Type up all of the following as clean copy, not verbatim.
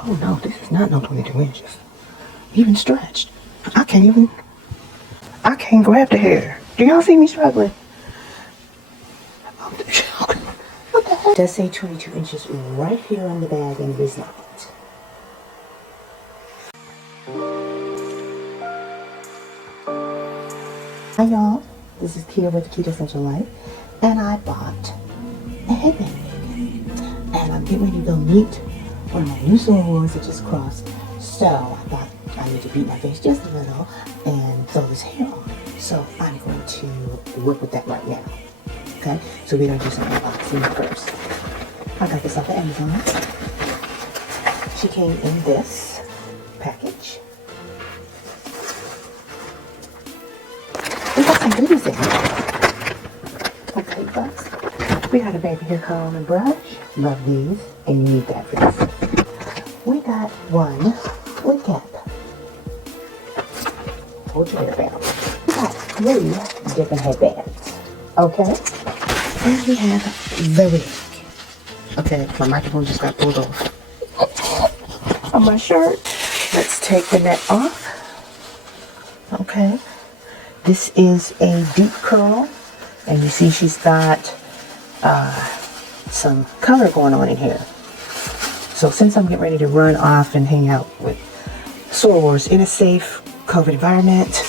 Oh no, this is not no 22 inches. Even stretched. I can't grab the hair. Do y'all see me struggling? What the heck? It does say 22 inches right here on the bag, and it is not. Hi y'all, this is Quita with the Quitassential Life, and I bought a headband wig. And I'm getting ready to go meet one of my new sorors that just crossed. So I thought I need to beat my face just a little and throw this hair on. So I'm going to work with that right now. Okay, so we're going to do some unboxing first. I got this off of Amazon. She came in this package. We got some goodies in here. Okay, first, we got a baby hair comb and brush. Love these, and you need that for this. We got one wig cap. Hold your hair down. We got 3 different headbands. Okay? And we have the wig. Okay, my microphone just got pulled off on my shirt. Let's take the net off. Okay. This is a deep curl. And you see she's got some color going on in here. So since I'm getting ready to run off and hang out with sorors in a safe COVID environment,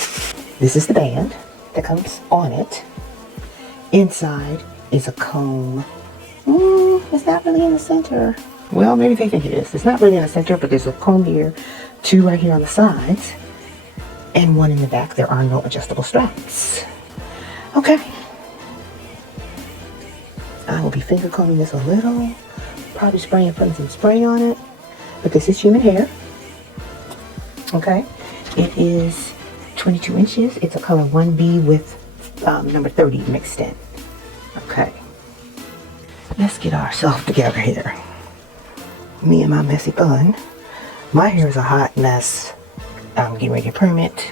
this is the band that comes on it. Inside is a comb. It's not really in the center. Well, maybe they think it is. It's not really in the center, but there's a comb here, 2 right here on the sides, and 1 in the back. There are no adjustable straps. Okay. I will be finger combing this a little, probably putting some spray on it, but this is human hair. Okay, it is 22 inches. It's a color 1B with number 30 mixed in. Okay, let's get ourselves together here. Me and my messy bun. My hair is a hot mess. I'm getting ready to perm it.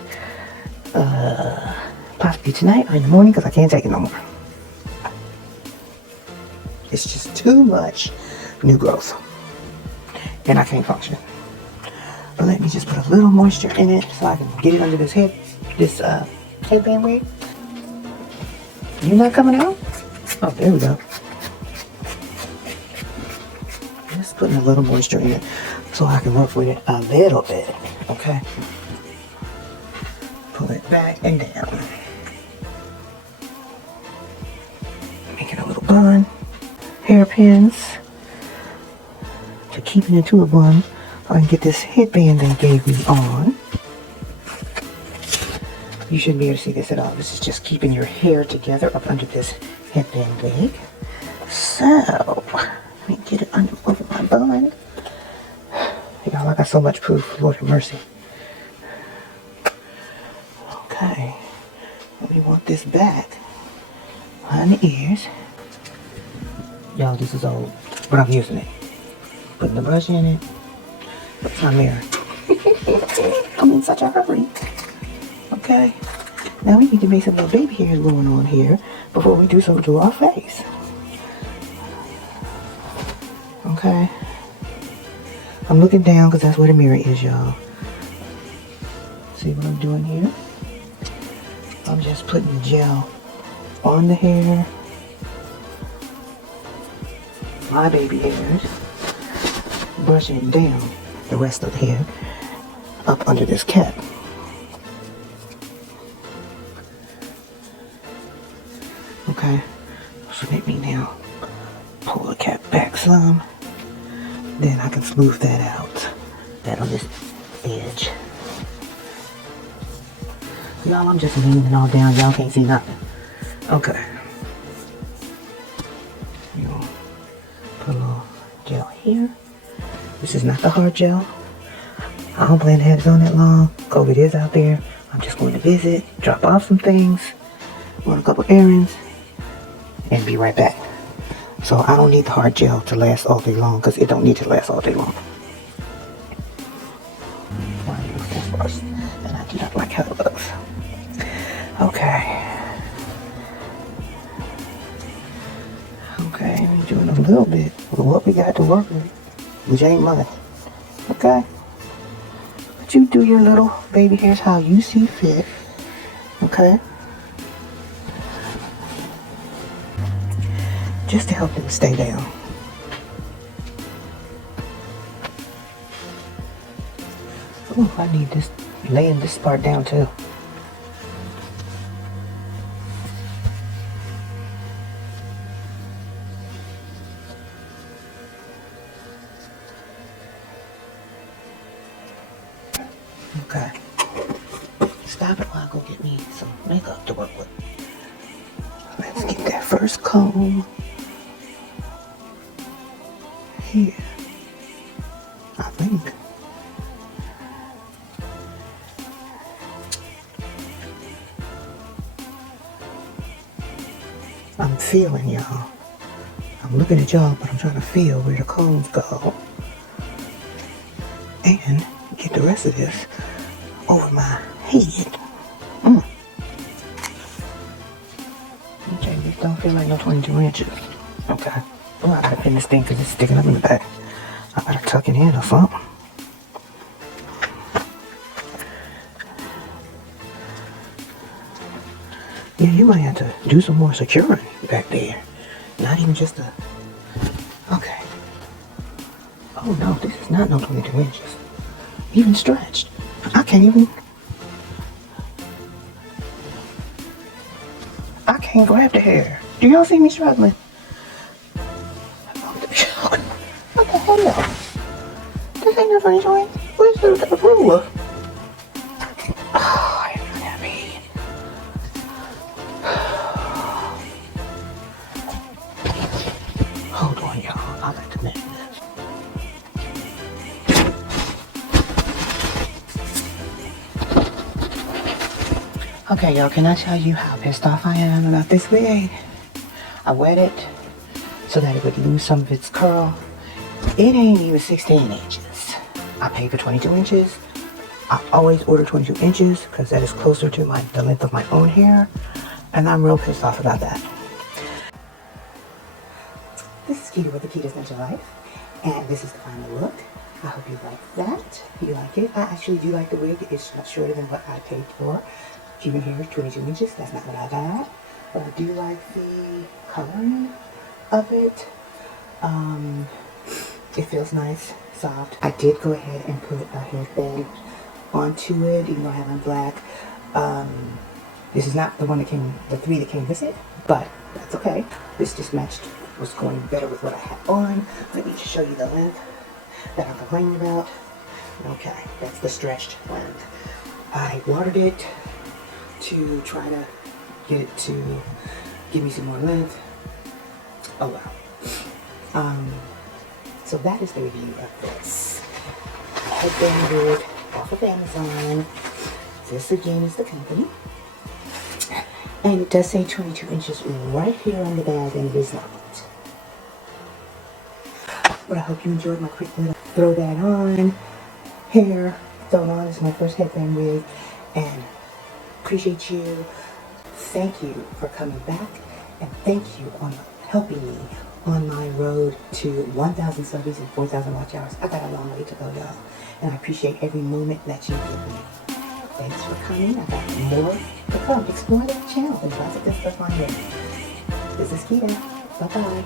Possibly tonight or in the morning because I can't take it no more. It's just too much new growth. And I can't function. But let me just put a little moisture in it so I can get it under this headband wig. You're not coming out? Oh, there we go. Just putting a little moisture in it so I can work with it a little bit. Okay. Pull it back and down. Making a little bun. Hairpins to keep it into a bun so I can get this headband they gave me on. You shouldn't be able to see this at all. This is just keeping your hair together up under this headband wig. So, let me get it over my bun. Y'all, I got so much proof. Lord have mercy. Okay. We want this back behind the ears. Y'all, this is old, but I'm using it. Putting the brush in it. What's my mirror? I'm in such a hurry. Okay. Now we need to make some little baby hairs going on here before we do something to our face. Okay. I'm looking down because that's where the mirror is, y'all. See what I'm doing here? I'm just putting gel on the hair. My baby hairs, brushing it down the rest of the hair up under this cap. Okay, so let me now pull the cap back some, then I can smooth that out, that on this edge. Y'all, I'm just leaning it all down, y'all can't see nothing. Okay. Put a little gel here. This is not the hard gel. I don't plan to have it on that long. COVID is out there. I'm just going to visit, drop off some things, run a couple errands, and be right back. So I don't need the hard gel to last all day long because it don't need to last all day long. I use this first, and I do not like how it looks. Okay. Okay, we're doing a little bit of what we got to work with, which ain't much. Okay? But you do your little baby hairs how you see fit. Okay? Just to help them stay down. Ooh, I need this, laying this part down too. Okay. Stop it while I go get me some makeup to work with. Let's get that first comb here. I think. I'm feeling y'all. I'm looking at y'all, but I'm trying to feel where the combs go. And get the rest of this over my head. Okay, this don't feel like no 22 inches. Okay. Oh, I gotta pin this thing because it's sticking up in the back. I gotta tuck it in or something. Yeah, you might have to do some more securing back there. Not even just a... Okay. Oh no, this is not no 22 inches. Even stretched. I can't even... I can't grab the hair. Do y'all see me struggling? What the hell? This ain't no 22 inches. Where's the ruler? Oh, I'm not happy. Hold on, y'all. I got to measure this. Okay, y'all, can I tell you how pissed off I am about this wig? I wet it so that it would lose some of its curl. It ain't even 16 inches. I paid for 22 inches. I always order 22 inches because that is closer to the length of my own hair. And I'm real pissed off about that. This is Quita with the Quitassential Life. And this is the final look. I hope you like that. You like it. I actually do like the wig. It's much shorter than what I paid for. Cuban hair is 22 inches. That's not what I got. But I do like the coloring of it. It feels nice, soft. I did go ahead and put a headband onto it, even though I have on black. This is not the one that came, the three that came with it, but that's okay. This just matched, was going better with what I had on. Let me just show you the length that I'm complaining about. Okay, that's the stretched length. I watered it to try to get it to give me some more length. Oh wow. So that is the review of this Headband Wig off of Amazon. This again is the company. And it does say 22 inches right here on the bag, and it is not. But I hope you enjoyed my quick little throw that on. Hair thrown on. It's my first headband wig. And appreciate you. Thank you for coming back. And thank you on helping me on my road to 1,000 subbies and 4,000 watch hours. I got a long way to go, y'all. And I appreciate every moment that you give me. Thanks for coming. I got more to come. Explore that channel. There's lots of good stuff on here. This is Quita. Bye-bye.